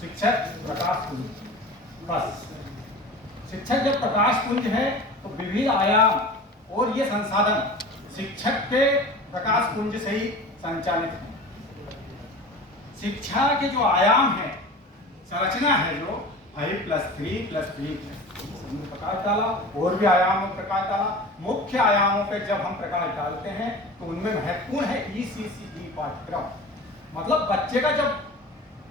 शिक्षक प्रकाश पुंज, बस। शिक्षक जब प्रकाश पुंज है तो विविध आयाम और ये संसाधन शिक्षक के प्रकाश पुंज से ही संचालित है। शिक्षा के जो आयाम है, संरचना है, जो 5+3+3 है, प्रकाश डाला, और भी आयामों पर प्रकाश डाला। मुख्य आयामों पर जब हम प्रकाश डालते हैं तो उनमें महत्वपूर्ण है ECCE पाठ्यक्रम। मतलब बच्चे का जब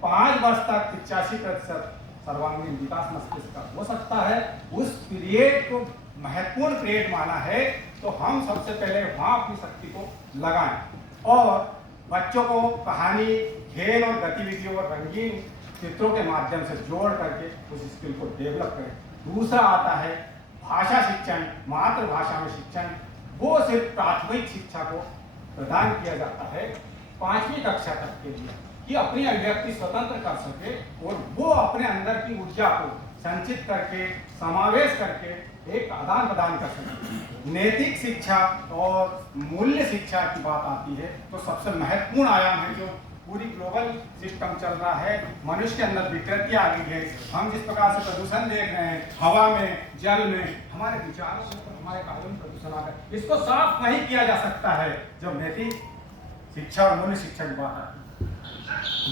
5 वर्ष तक 85% सर्वांगीण विकास मस्तिष्क का हो सकता है, उस पीरियड को महत्वपूर्ण पीरियड माना है, तो हम सबसे पहले वहां अपनी शक्ति को लगाएं और बच्चों को कहानी, खेल और गतिविधियों और रंगीन चित्रों के माध्यम से जोड़ करके उस स्किल को डेवलप करें। दूसरा आता है भाषा शिक्षण, मातृभाषा में शिक्षण। वो सिर्फ प्राथमिक शिक्षा को प्रदान किया जाता है 5वीं कक्षा तक के लिए, कि अपनी अभिव्यक्ति स्वतंत्र कर सके और वो अपने अंदर की ऊर्जा को संचित करके, समावेश करके एक आदान प्रदान कर सके। नैतिक शिक्षा और मूल्य शिक्षा की बात आती है तो सबसे महत्वपूर्ण आयाम है जो पूरी ग्लोबल सिस्टम चल रहा है, मनुष्य के अंदर विकृति आ गई है। हम जिस प्रकार से प्रदूषण देख रहे हैं, हवा में, जल में, हमारे विचारों में, हमारे कार्यों में प्रदूषण आ गया, इसको साफ नहीं किया जा सकता है जब नैतिक शिक्षा और मूल्य शिक्षा की बात आती है।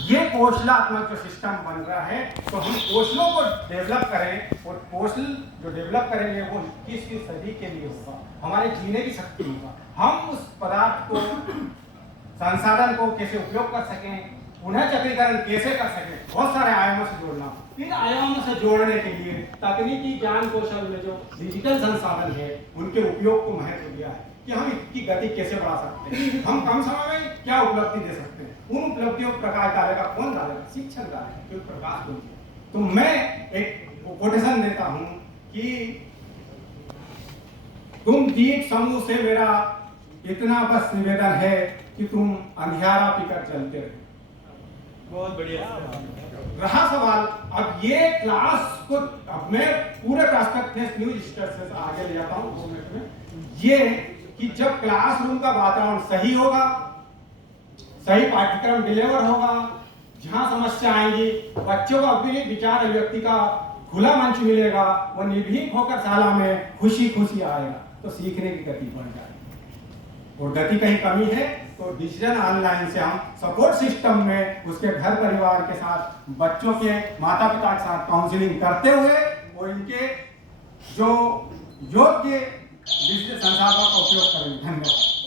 ये कौशलात्मक जो सिस्टम बन रहा है, तो हम कौशलों को डेवलप करें, और कौशल जो डेवलप करेंगे वो 21वीं सदी के लिए होगा, हमारे जीने की शक्ति होगा। हम उस पदार्थ को, संसाधन को कैसे उपयोग कर सकें, पुनः चक्रीकरण कैसे कर सकें, बहुत सारे आयामों से जोड़ना। इन आयामों से जोड़ने के लिए तकनीकी ज्ञान कौशल में जो डिजिटल संसाधन है उनके उपयोग को महत्व दिया है कि हम इसकी गति कैसे बढ़ा सकते हैं, हम कम समय में क्या उपलब्धि दे सकते हैं। उन उपलब्धियों को प्रकाश डालेगा कौन? डालेगा शिक्षक डालेगा, क्योंकि प्रकाश पुंज। तो मैं एक कोटेशन देता हूं कि तुम दीप समूह से मेरा इतना बस निवेदन है कि तुम अंधियारा पीकर चलते रहे। बहुत बढ़िया। रहा सवाल, अब ये क्लास को अब मैं पूरे क्लास तक न्यूज से आगे ले जाता हूँ 2 मिनट में। ये कि जब क्लासरूम का वातावरण सही होगा, सही पाठ्यक्रम डिलीवर होगा, जहां समस्या आएंगी, बच्चों को अपने विचार अभिव्यक्ति का खुला मंच मिलेगा, वो निर्भीक होकर शाला में खुशी खुशी आएगा, तो सीखने की गति बढ़ जाएगी। और गति कहीं कमी है तो डिजिटल ऑनलाइन से हम सपोर्ट सिस्टम में उसके घर परिवार के साथ, बच्चों के माता पिता के साथ काउंसलिंग करते हुए और इनके जो योग्य डिजिटल संसाधनों का उपयोग करेंगे। धन्यवाद।